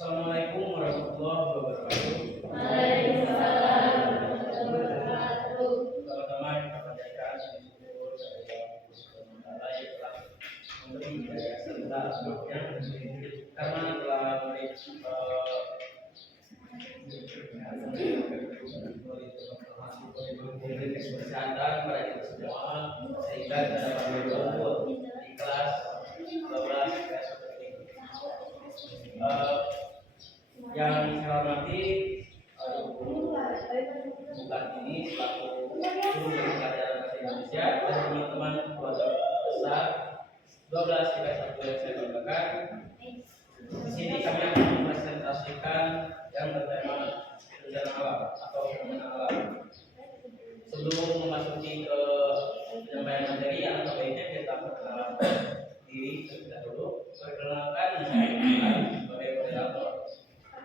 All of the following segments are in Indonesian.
Assalamualaikum warahmatullahi wabarakatuh. Waalaikumsalam warahmatullahi wabarakatuh. Teman-teman, kita panjatkan syukur kepada Allah Subhanahu wa Ta'ala yang telah memberi hidayah serta rahmatnya, karena telah memberi kesehatan pada kita semua, sehingga kita dapat berkumpul di kelas 12 seperti ini. Yang saya hormati guru bukan ini selaku guru dari pelajaran bahasa Indonesia dan teman-teman keluarga besar 12 IPS 1 yang saya banggakan. Di sini kami akan mempresentasikan yang bertema bencana alam atau fenomena alam. Sebelum memasuki ke penyampaian materi, alangkah baiknya kita perkenalan diri terlebih dahulu. Perkenalkan saya sebagai moderator.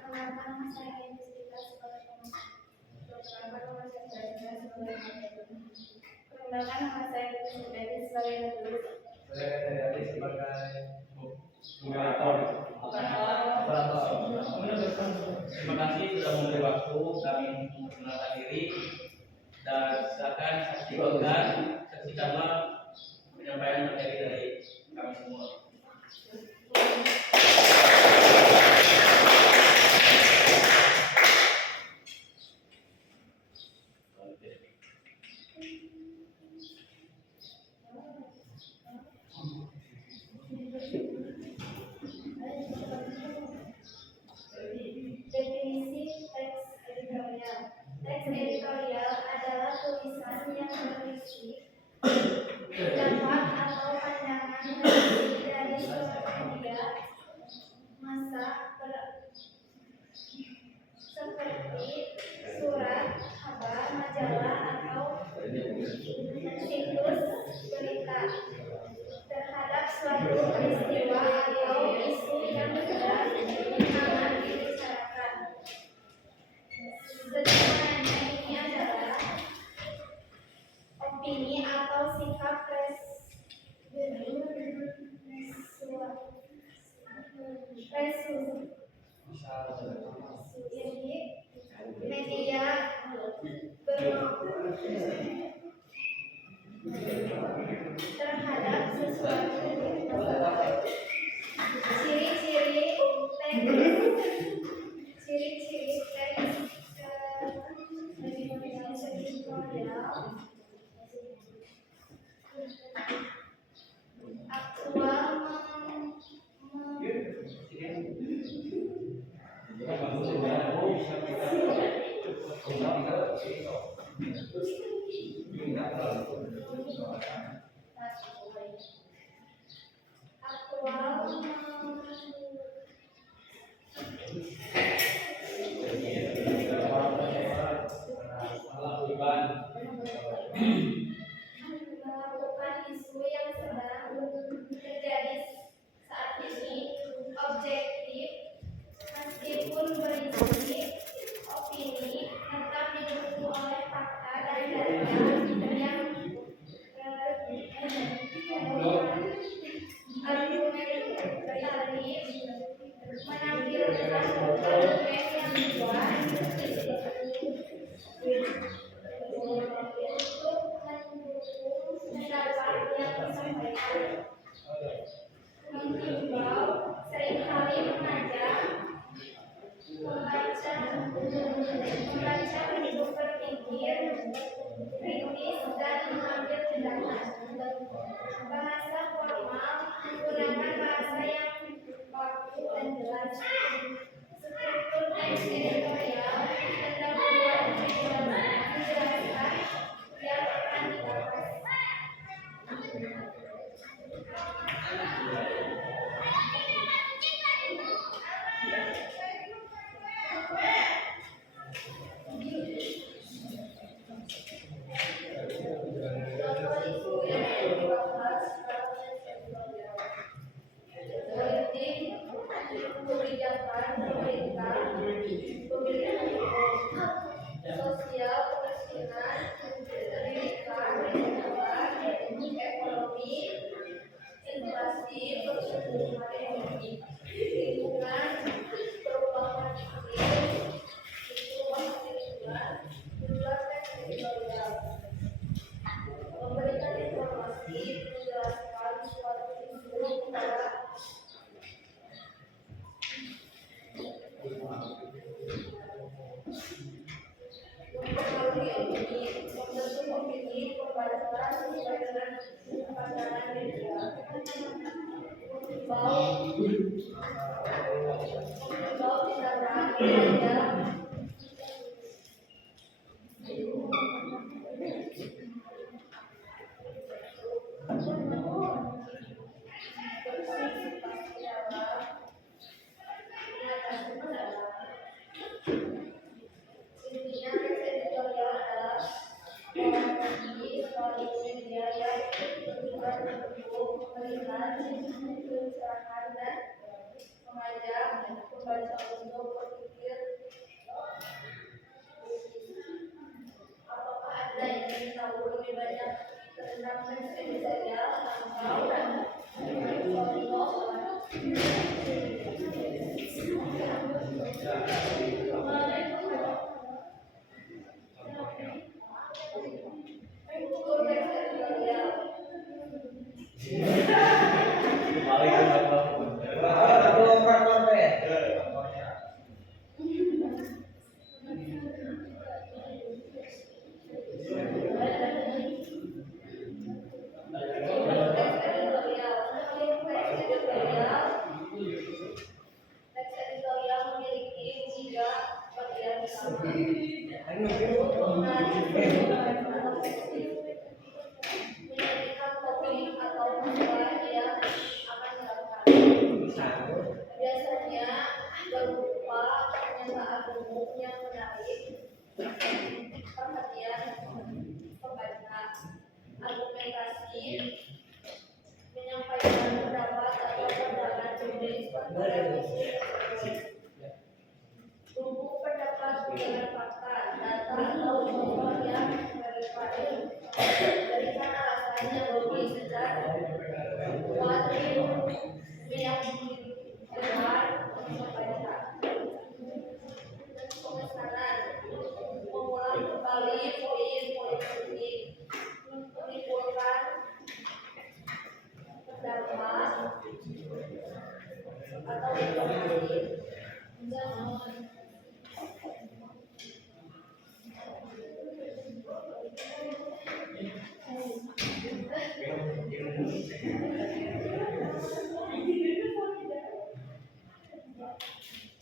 Perkenalkan, nama saya Yustika sebagai penulis. Perkenalkan, nama saya Yustika sebagai penulis. Saya sebagai moderator. Terima kasih sudah memberi waktu kami untuk memperkenalkan diri, dan silakan saksikanlah penyampaian materi dari kami semua. Definisi teks editorial. Teks editorial adalah tulisan yang berisi pendapat atau pandangan dari suatu media massa seperti surat, kabar, majalah, atau situs berita terhadap suatu peristiwa atau isu yang sedang hangat dibicarakan. Sederhananya ini adalah opini atau sikap jadi media terhadap sesuatu. Ciri-ciri teks editorial: aktual, melakukan isu yang sedang terjadi saat ini, objektif, meskipun berisi opini, tetap didukung oleh fakta dan data yang argumentatif, menampilkan argumen yang kuat untuk mendukung pendapat yang disampaikan, menghimbau, seringkali mengajak, membaca bentuk berpikir kritis dan mengambil tindakan. Bahasa formal, menggunakan bahasa yang baku dan jelas. Struktur teks editorial terdapat menjelaskan yang akan dibahas.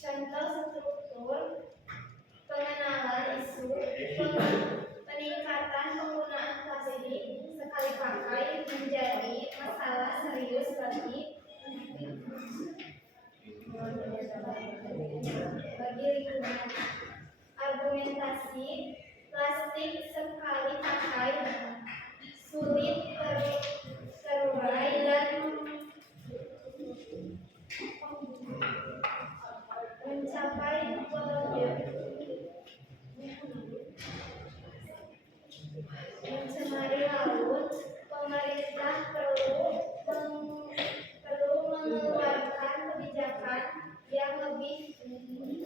Contoh struktur pengenalan isu, peningkatan penggunaan plastik sekali pakai menjadi masalah serius bagi lingkungan. Argumentasi plastik sekali pakai sulit terurai dan mencapai mencemari laut. Pemerintah perlu mengeluarkan kebijakan yang lebih tegas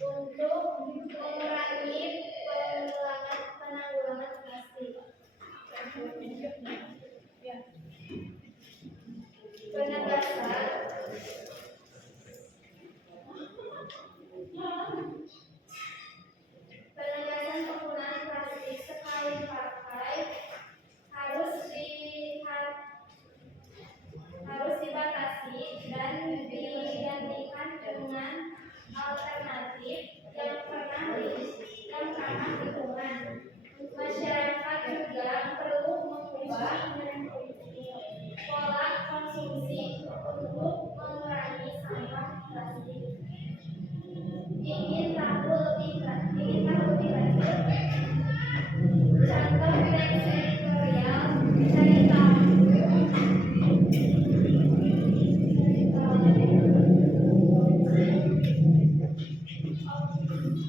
untuk mengurangi penanggulangan plastik. Penegasan penggunaan plastik sekali pakai harus dibatasi dan digantikan dengan alternatif yang ramah lingkungan. Masyarakat juga perlu mengubah pola konsumsi untuk mengurangi sampah plastik. Ingin tahu lebih lanjut? Contoh teks editorial cari tahu.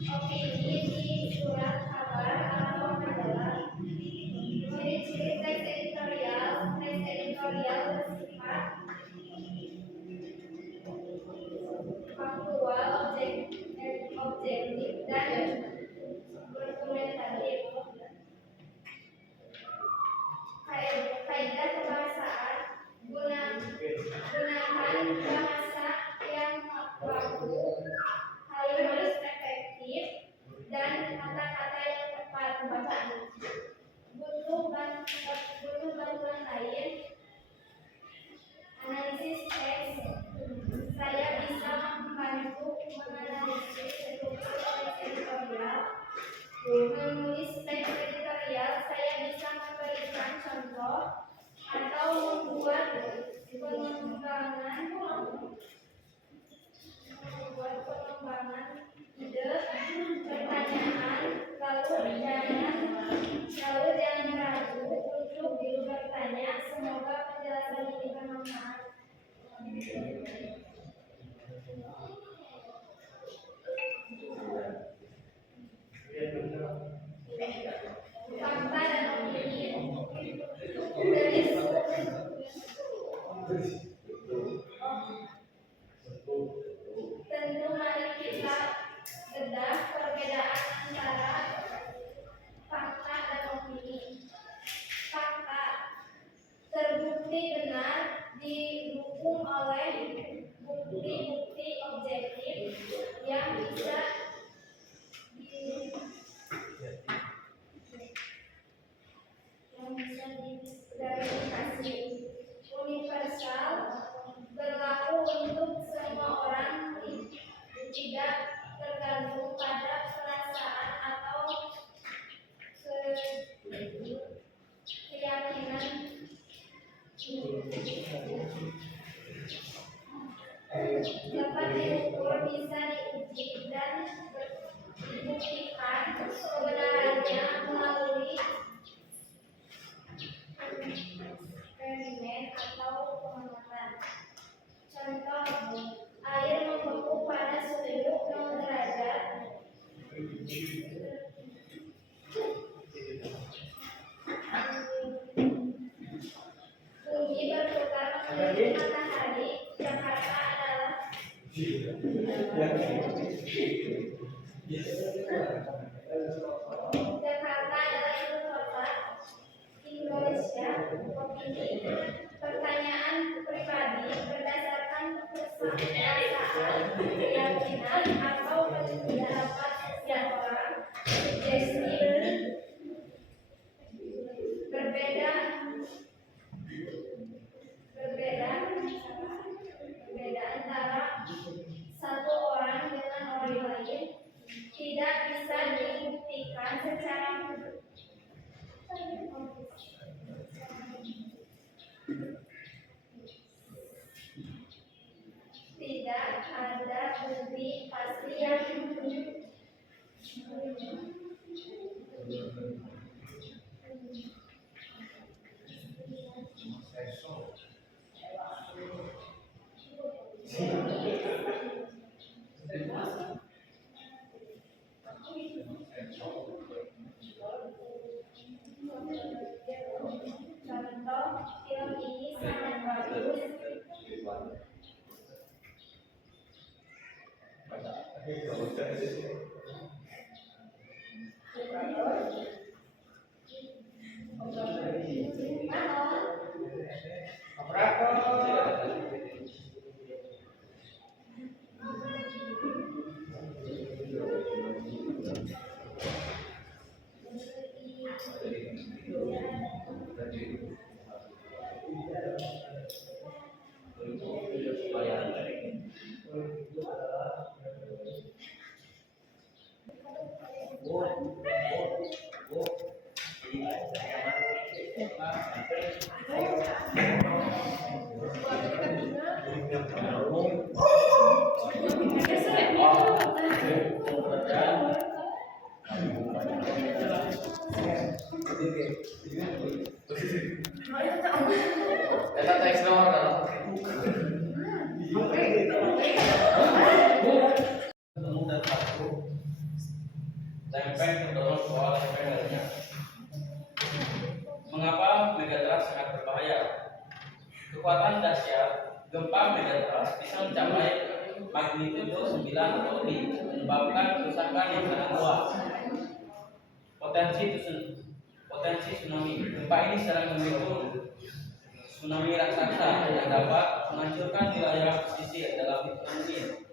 Opini di surat kabar atau majalah. Ciri-ciri teks editorial bersifat faktual, objektif dan dokumentatif. Kaidah kebahasaan, gunakan bahasa yang baku, kalimat efektif, dan kata-kata yang tepat. Butuh bantuan lain. semoga penjelasan ini bermanfaat. Fakta dan opini dari tentu mari kita bedah perbedaan antara fakta dan opini. Fakta terbukti benar didukung oleh bukti-bukti objektif yang bisa diverifikasi, universal, berlaku untuk semua orang, tidak tergantung pada perasaan atau keyakinan. Dapat diukur, bisa diuji dan dibuktikan kebenarannya melalui eksperimen atau pengamatan. Contoh, air membeku pada suhu 0 derajat. Bumi berputar mengelilingi matahari. Jakarta adalah ibu kota Indonesia. Opini, pertanyaan pribadi berdasarkan perasaan, keyakinan atau pendapat setiap orang. Sugesti, berbeda antara satu orang dengan orang lain, tidak bisa dibuktikan secara tidak ada bukti pasti yang contoh, film ini sangat bagus. Mengapa megatrust sangat berbahaya? Kekuatan dahsyat gempa megatrust bisa mencapai magnitudo 9 atau lebih, menyebabkan kerusakan yang sangat luas. Potensi tsunami. Gempa ini sering memicu tsunami raksasa yang dapat menghancurkan wilayah pesisir dalam hitungan menit.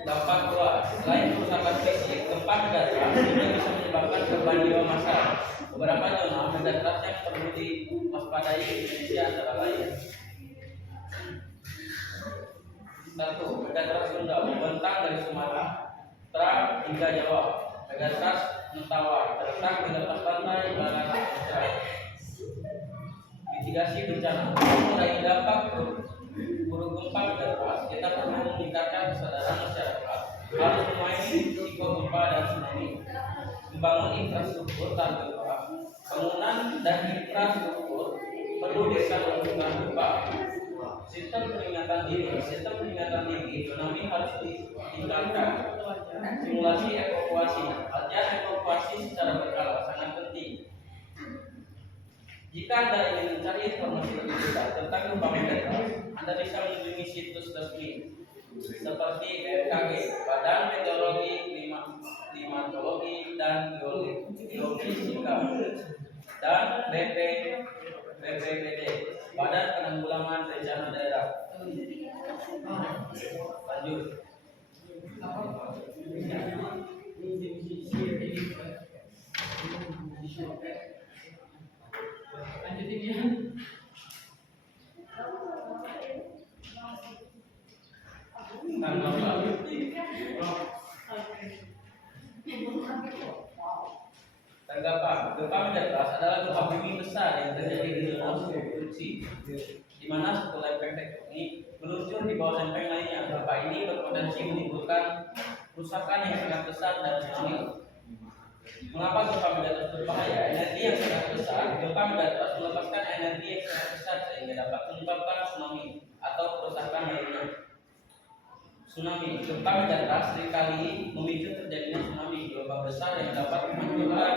Dampak luas. Selain kerusakan fisik, gempa megatrust juga bisa menyebabkan korban jiwa massal. Beberapa zona megatrust yang perlu diwaspadai di Indonesia antara lain: 1. Megatrust Sunda membentang dari Sumatera hingga Jawa. Megatrust Mentawai terletak di lepas pantai barat Sumatera. Mitigasi bencana. Mengurangi dampak buruk gempa megatrust, kita perlu meningkatkan kesadaran masyarakat harus memainkan risiko gempa dan tsunami. membangun infrastruktur tahan gempa. Bangunan dan infrastruktur perlu dilakukan gempa. Sistem peringatan dini tsunami harus ditingkatkan. Simulasi evakuasi, latihan evakuasi secara berkala sangat penting. Jika Anda ingin mencari informasi lebih detail tentang gempa megatrust, Anda bisa mengunjungi situs resmi seperti BMKG, Badan Meteorologi, Klimatologi dan Geofisika, dan BPBD, Badan Penanggulangan Bencana Daerah. Lanjut. Tanggapan, gempa megatrust adalah gempa bumi besar yang terjadi di zona subduksi, di mana satu lempeng tektonik meluncur di bawah lempeng lainnya. Gempa ini berpotensi menimbulkan kerusakan yang sangat besar dan tsunami. Mengapa gempa megatrust berbahaya? Energi yang sangat besar. Gempa megatrust melepaskan energi yang sangat besar sehingga dapat menyebabkan tsunami atau kerusakan lainnya. Tsunami, gempa megatrust seringkali memicu terjadinya tsunami, gelombang besar yang dapat menghancurkan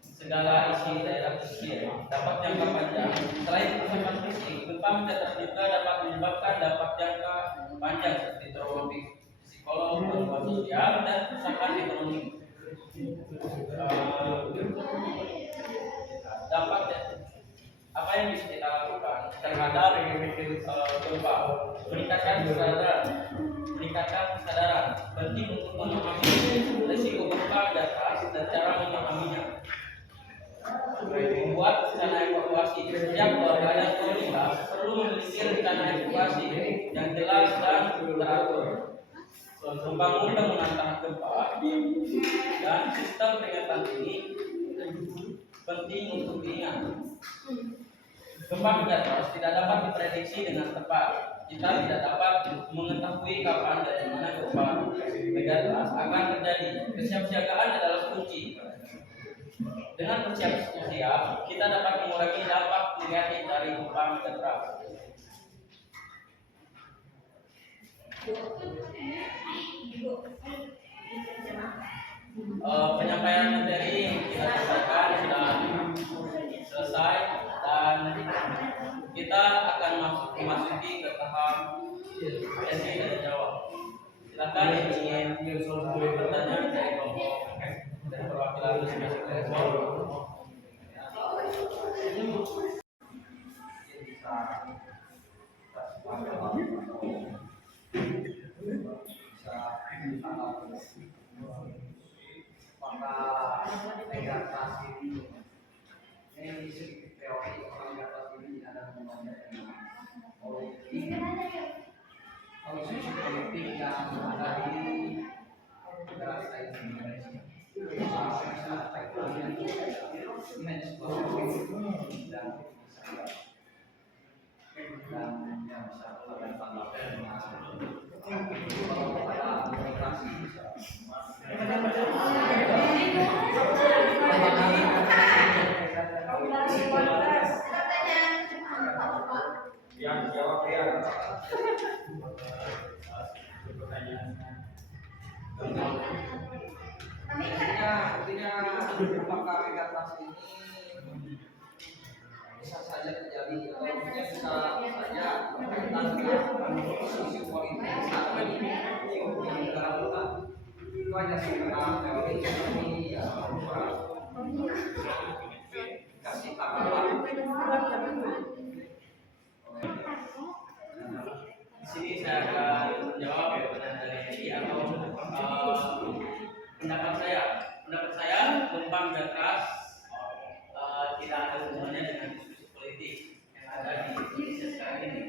segala isi daerah pesisir. Dapat jangka panjang. Selain kerusakan fisik, gempa megatrust juga dapat menyebabkan dampak jangka panjang seperti trauma psikolog, gangguan sosial, dan kerusakan ekonomi. Dampak apa yang bisa kita lakukan terhadap gempa? Meningkatkan kesadaran, penting untuk memahami risiko gempa megatrust dan cara memahaminya. Membuat rencana evakuasi. Setiap keluarga dan komunitas perlu memiliki rencana evakuasi yang jelas dan teratur. Membangun bangunan tahan gempa dan sistem peringatan dini penting untuk diingat. Gempa megatrust tidak dapat diprediksi dengan tepat. Kita tidak dapat mengetahui kapan dan di mana gempa megatrust akan terjadi. Kesiapsiagaan adalah kunci. Dengan bersiap-siap, kita dapat mengurangi dampak negatif dari gempa megatrust. Penyampaian materi yang kita sampaikan sudah selesai dan kita akan memasuki ke tahap sesi dan jawab. Silakan yang ingin bertanya dari kelompok dan perwakilan masing-masing kelompok. Ini sedikit teori orang megatrust ini ada hubungannya dengan politik, politik yang ada di negara lain di Indonesia. Dan yang bisa melakukan tanggapan kalau ada demokrasi Yang jawab ya. Artinya apakah megatrust ini bisa saja terjadi atau mungkin bisa saja berkaitan dengan isu politik saat ini di negara kita. Itu hanya sekedar teori seperti ya kasih tanggapan. Di sini saya akan menjawab ya pertanyaan dari Edi atau pendapat saya. Pendapat saya gempa megatrust tidak ada hubungannya dengan diskusi politik yang ada di Indonesia sekarang ini.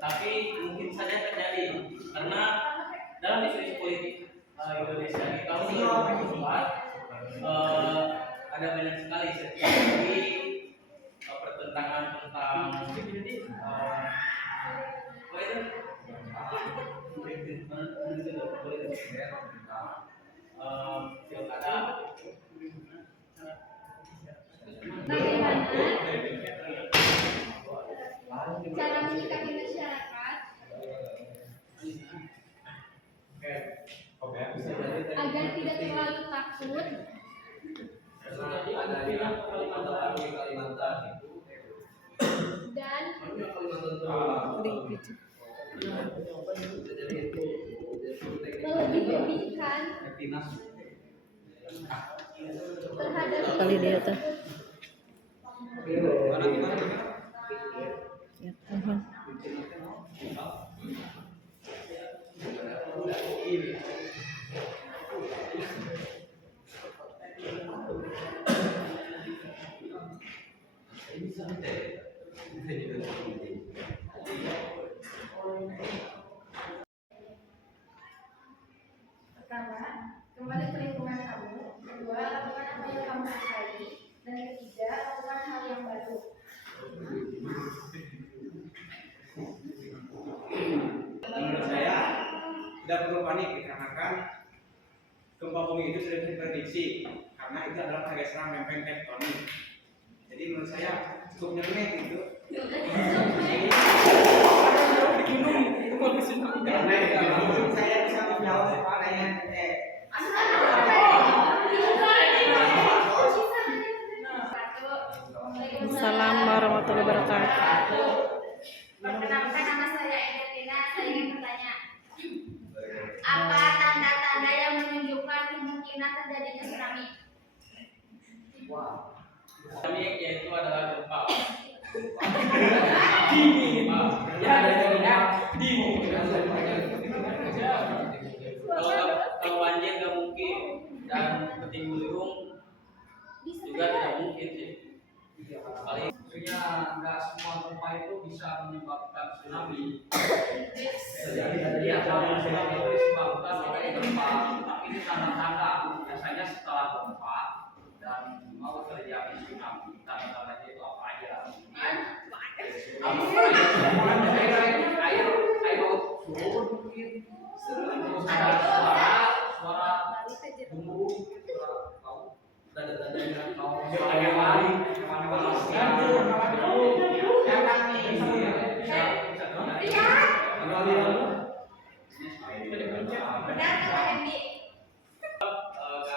Tapi mungkin saja terjadi karena dalam diskusi politik Indonesia di tahun 2004 ada banyak sekali seperti pertentangan tentang pilkada dinas. Kali dia tuh. Mana gimana? Ya Tuhan. Pertama, kembali ke lingkungan kamu. Kedua, lakukan apa yang kamu sukai. Dan ketiga, lakukan hal yang baru. Menurut saya tidak perlu panik dikarenakan gempa bumi itu sudah diprediksi karena itu adalah pergeseran lempeng tektonik. Jadi menurut saya cukup nyemek gitu. Karena saya bisa menjawab soalnya Salam warahmatullahi wabarakatuh. Perkenalkan, nama saya Edelina. Saya ingin bertanya, apa tanda-tanda yang menunjukkan kemungkinan terjadinya tsunami? Tsunami yaitu adalah gempa. Gempa. Ya ada gempa. Kalau banjir nggak mungkin dan ketimbulung juga tidak mungkin sih. Paling Maksudnya nggak semua gempa itu bisa menyebabkan tsunami. Jadi kalau tsunami itu disebabkan oleh gempa, tapi ini tanda-tanda biasanya setelah gempa dan mau terjadi tsunami. Tanda-tandanya itu apa aja? Air laut surut mungkin. Terus ada suara gemuruh, suara laut. Tanda-tandanya kalau yang lain Benar, Pak Hendi?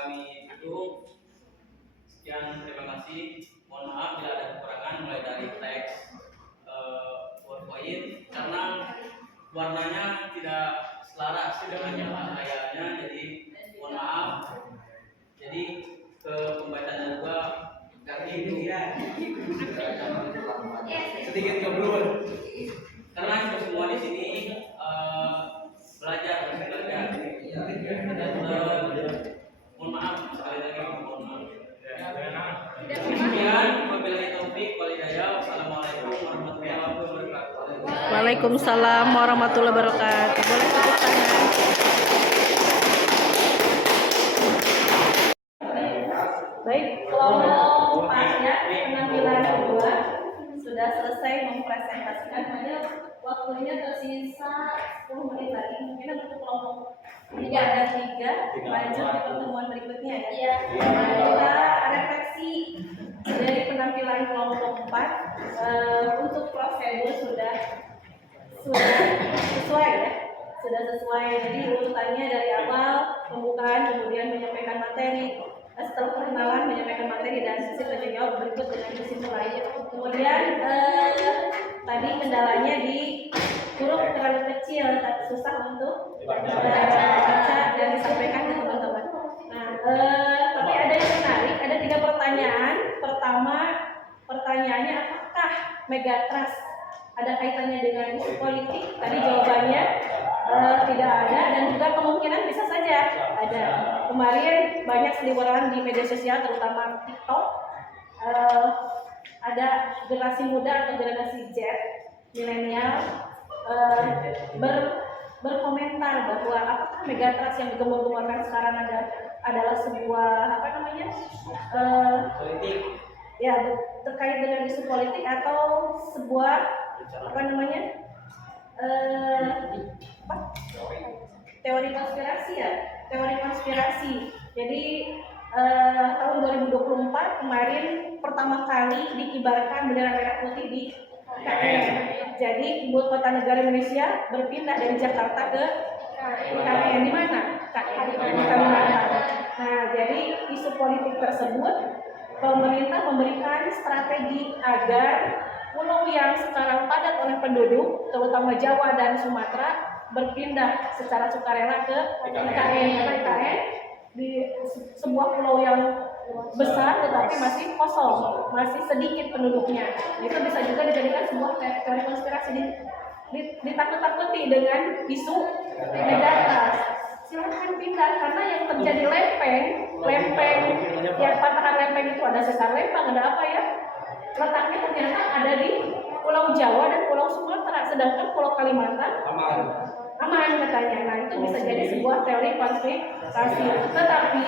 kami itu sekian, terima kasih. Mohon maaf bila ada kekurangan mulai dari teks PowerPoint karena warnanya tidak selaras dengan yang ayahnya, jadi mohon maaf. Jadi ke pembacaan juga kaki itu ya sedikit keblur karena kita semua di sini belajar. Dan mohon maaf sekali lagi, mohon maaf. Demikian, wabillahi taufik wal hidayah. Wassalamualaikum warahmatullahi wabarakatuh. Waalaikumsalam warahmatullahi wabarakatuh. Boleh tepuk tangan. Baik, kelompok pasnya penampilan kedua sudah selesai mempresentasikan. Hanya waktunya tersisa 10 menit lagi. Mungkin untuk kelompok 3 ada 3 lanjut di pertemuan berikutnya ya. Iya. Nah, kita refleksi dari penampilan kelompok 4 untuk prosedur sudah sesuai ya. Sudah sesuai, jadi urutannya dari awal pembukaan, kemudian menyampaikan materi, setelah perkenalan menyampaikan materi dan sesi tanya jawab berikut dengan kesimpulan. Kemudian tadi kendalanya di huruf terlalu kecil, susah untuk baca dan disampaikan ke teman-teman. Nah, tapi ada yang menarik, ada 3 pertanyaan. Pertama, pertanyaannya apakah Megatrust ada kaitannya dengan isu politik? Tadi jawabannya tidak ada, dan juga kemungkinan bisa saja ada. Kemarin banyak seliweran di media sosial, terutama TikTok, ada generasi muda atau generasi Z, milenial, berkomentar bahwa apakah Megatrust yang digembar-gemborkan sekarang adalah sebuah politik. Ya, terkait dengan isu politik atau sebuah teori konspirasi ya, teori konspirasi. Jadi tahun 2024 kemarin pertama kali dikibarkan bendera merah putih di IKN. Jadi ibu kota negara Indonesia berpindah dari Jakarta ke IKN. Di mana? Di Kalimantan. Nah, jadi isu politik tersebut pemerintah memberikan strategi agar pulau yang sekarang padat oleh penduduk, terutama Jawa dan Sumatera, berpindah secara sukarela ke IKN. Karena IKN di sebuah pulau yang besar tetapi masih kosong, masih sedikit penduduknya. Itu bisa juga dijadikan sebuah teori konspirasi, ditakut-takuti dengan isu megatrust. Silahkan pindah karena yang terjadi lempeng yang patahan lempeng itu ada sesar lempeng, ada apa ya? Letaknya ternyata ada di Pulau Jawa dan Pulau Sumatera, sedangkan Pulau Kalimantan aman katanya. Nah itu bisa jadi sebuah teori konspirasi. Tetapi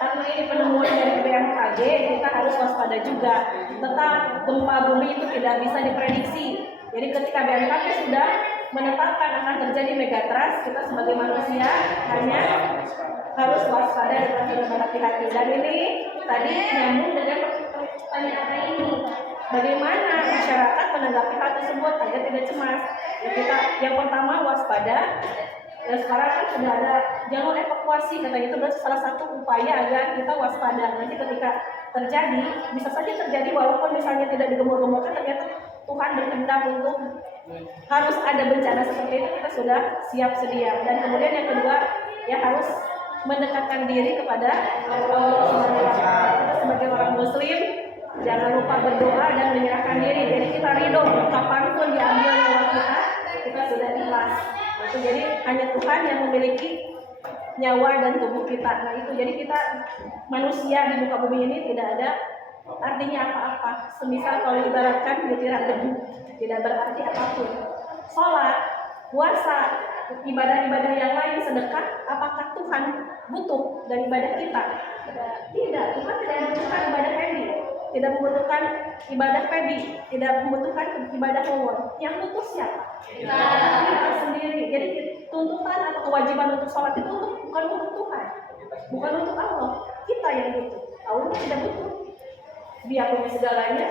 karena ini penemuan dari BMKG, kita harus waspada juga. Tetap gempa bumi itu tidak bisa diprediksi. Jadi ketika BMKG sudah menetapkan akan terjadi megatrust, kita sebagai manusia hanya harus waspada dan berhati-hati. Dan ini tadi nyambung dengan pertanyaan ini. Bagaimana masyarakat menanggapi hal tersebut agar tidak cemas? Ya, kita yang pertama waspada. Dan sekarang kan sudah ada jalur evakuasi, katanya itu berarti salah satu upaya agar kita waspada. Nanti ketika terjadi, bisa saja terjadi walaupun misalnya tidak digembur-gemburkan, ternyata Tuhan berkehendak untuk harus ada bencana seperti itu, kita sudah siap sedia. Dan kemudian yang kedua, ya harus mendekatkan diri kepada Allah SWT. Kita sebagai orang Muslim jangan lupa berdoa dan menyerahkan diri. Jadi kita ridho kapanpun diambil nyawa kita sudah ikhlas. Itu jadi hanya Tuhan yang memiliki nyawa dan tubuh kita. Nah itu jadi kita manusia di muka bumi ini tidak ada artinya apa-apa. Semisal kalau ibaratkan butiran debu, tidak berarti apapun. Sholat, puasa, ibadah-ibadah yang lain, sedekah, apakah Tuhan butuh dari ibadah kita? Tidak, Tuhan tidak membutuhkan ibadah Febi, tidak membutuhkan ibadah Febi, tidak membutuhkan ibadah Wawon. Yang butuh siapa? Kita sendiri. Jadi tuntutan atau kewajiban untuk sholat itu bukan untuk Tuhan, bukan untuk Allah. Kita yang butuh. Allah tidak butuh. Dia punya segalanya,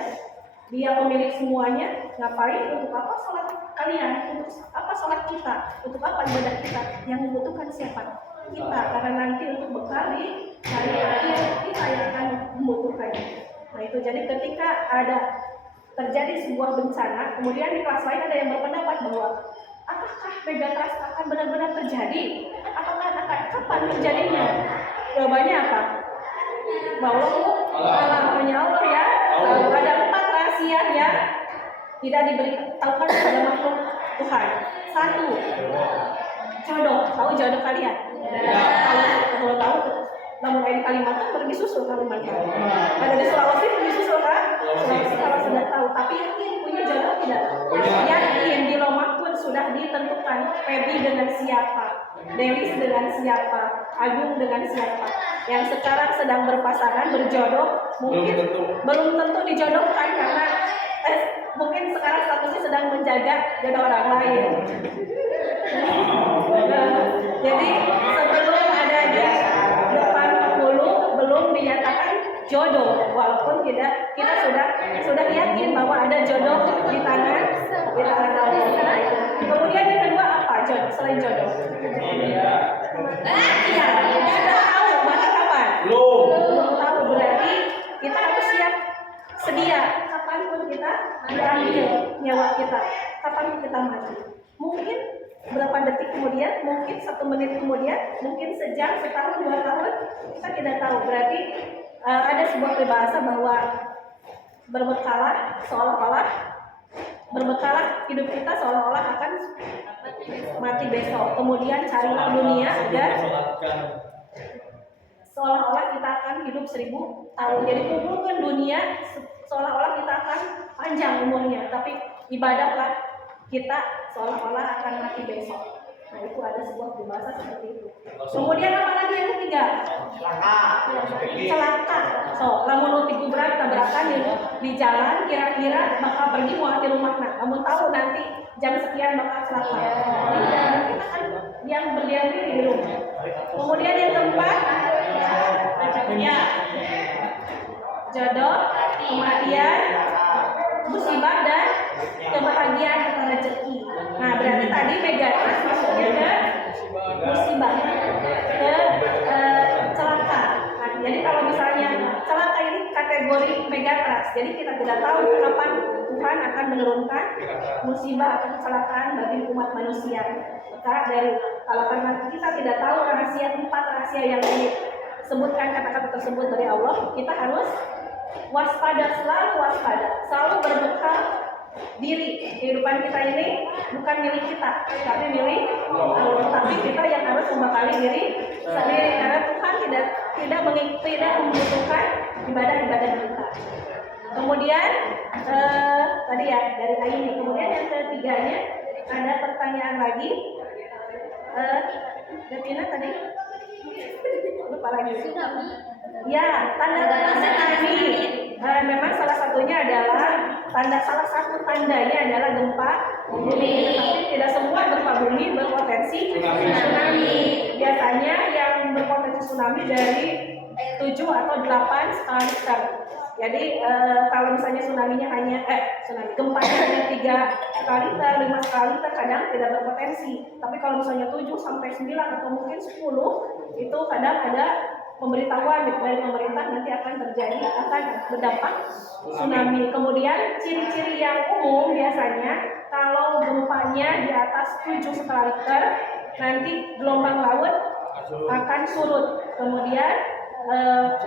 dia pemilik semuanya. Ngapain? Untuk apa sholat kalian? Untuk apa sholat kita? Untuk apa ibadah kita? Yang membutuhkan siapa? Kita. Karena nanti untuk bekal di hari akhir kita yang akan membutuhkannya. Nah itu jadi ketika ada terjadi sebuah bencana, kemudian di kelas lain ada yang berpendapat bahwa apakah megatrust akan benar-benar terjadi? Apakah akan kapan terjadinya? Jawabannya apa? Bahwa hanya Allah ya. Ada 4 rahasia yang tidak diberitahukan kepada makhluk Tuhan. 1, jodoh. Tahu jodoh kalian? Kalau tahu, namun di Kalimantan pergi susul Kalimantan. Ada di Sulawesi pergi susul kan? Sulawesi kalau sudah tahu. Tapi yakin punya jodoh tidak? Yakin di Lomak pun sudah ditentukan. Febi dengan siapa? Delis dengan siapa? Agung dengan siapa? Yang sekarang sedang berpasangan, berjodoh, mungkin belum tentu dijodohkan karena mungkin sekarang statusnya sedang menjaga jodoh orang lain. Jadi sebelum ada di depan 40 belum dinyatakan jodoh, walaupun kita sudah yakin bahwa ada jodoh di tangan Allah. Kemudian yang kedua apa? Jodoh selain jodoh. Iya, sudah tahu mati kapan? Belum tahu, berarti kita harus siap sedia kapanpun kita diambil nyawa kita, kapan kita mati. Mungkin berapa detik kemudian, mungkin 1 menit kemudian, mungkin sejam, setahun, 2 tahun, kita tidak tahu. Berarti ada sebuah peribahasa bahwa berbekalah hidup kita seolah-olah akan mati besok. Kemudian carilah dunia agar seolah-olah kita akan hidup 1000 tahun. Jadi kumpulkan dunia seolah-olah kita akan panjang umurnya, tapi ibadahlah kita seolah-olah akan mati besok. Nah itu ada sebuah peribahasa seperti itu. Kemudian apa lagi yang ketiga? Celaka. So, lamun tipu berat tabrakan di jalan, kira-kira bakal pergi mau hati rumah. Nah, kamu tahu nanti jam sekian bakal celaka. Dan kita kan yang berdiam diri di rumah. Kemudian yang keempat, jodoh, kematian, musibah dan kebahagiaan atau rezeki. Nah berarti tadi megatrust maksudnya ke musibah, ke celaka. Nah, jadi kalau misalnya celaka ini kategori megatrust, jadi kita tidak tahu kapan Tuhan akan menurunkan musibah atau kecelakaan bagi umat manusia. Maka karena kita tidak tahu empat rahasia yang disebutkan kata-kata tersebut dari Allah, kita harus waspada, selalu berbekal diri. Kehidupan kita ini bukan milik kita, tapi milik Allah. Tapi kita yang harus membekali diri sendiri, karena Tuhan tidak membutuhkan ibadah kita. Kemudian tadi ya dari Aini. Kemudian yang ketiganya ada pertanyaan lagi. Devina tadi lupa lagi. Ya, tanda-tanda tsunami. Memang salah satunya adalah salah satu tandanya adalah gempa bumi. Tetapi tidak semua gempa bumi berpotensi tsunami. Biasanya yang berpotensi tsunami dari 7 atau 8 skala Richter. Jadi kalau misalnya gempanya hanya 3 skala Richter, 5 skala Richter kadang tidak berpotensi. Tapi kalau misalnya 7 sampai 9 atau mungkin 10 itu kadang ada pemberitahuan dari pemerintah nanti akan berdampak tsunami. Kemudian ciri-ciri yang umum biasanya kalau gempanya di atas 7 skala Richter, nanti gelombang laut akan surut. Kemudian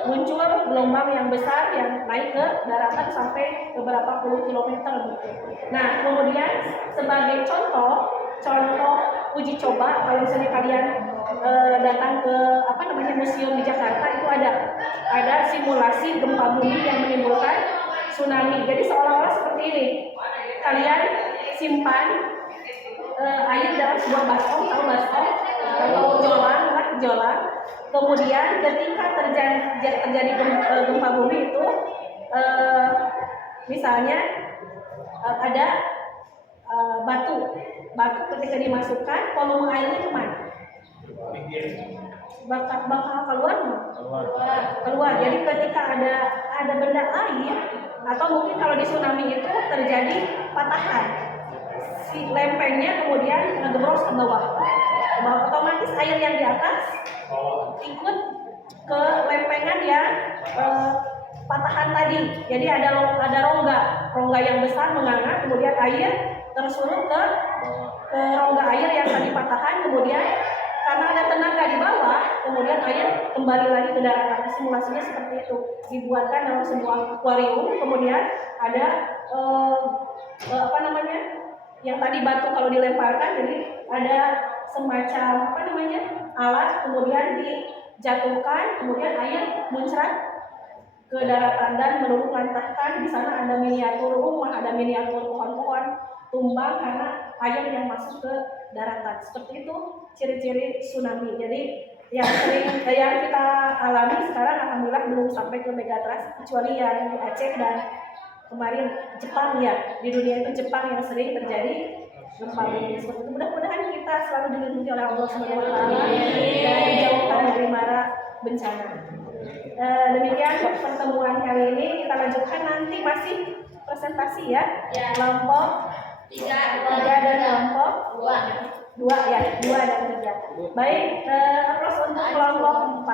muncul gelombang yang besar yang naik ke daratan sampai beberapa puluh kilometer. Nah, kemudian sebagai contoh uji coba, kalau misalnya kalian datang ke museum di Jakarta, itu ada simulasi gempa bumi yang menimbulkan tsunami. Jadi seolah-olah seperti ini, kalian simpan air dalam sebuah baskom, atau jolang. Kemudian ketika terjadi gempa bumi itu, misalnya ada batu ketika dimasukkan, volume airnya kemana? Bakal keluar. Jadi ketika ada benda lain, atau mungkin kalau di tsunami itu terjadi patahan, si lempengnya kemudian ngegembros ke bawah, otomatis air yang di atas ikut ke lempengan yang patahan tadi. Jadi ada rongga yang besar menganga, kemudian air tersulut ke rongga air yang tadi patahan, kemudian karena ada tenaga di bawah, kemudian air kembali lagi ke daratan. Simulasinya seperti itu, dibuatkan dalam sebuah akuarium, kemudian ada yang tadi batu kalau dilemparkan, jadi ada semacam alat, kemudian dijatuhkan, kemudian air muncrat ke daratan dan meluluhlantahkan. Di sana ada miniatur rumah, ada miniatur pohon-pohon tumbang karena air yang masuk ke daratan. Seperti itu ciri-ciri tsunami. Jadi yang kita alami sekarang alhamdulillah belum sampai ke megatrust, kecuali yang di Aceh dan kemarin Jepang ya. Di dunia itu Jepang yang sering terjadi gempa bumi seperti itu. Mudah-mudahan kita selalu dilindungi oleh Allah Subhanahu wa taala dan dijauhkan dari mara bencana. Demikian pertemuan kali ini, kita lanjutkan nanti masih presentasi ya. Kelompok 3 dan kelompok 2 ya, 2 dan 3. Baik, aplaus untuk kelompok 4.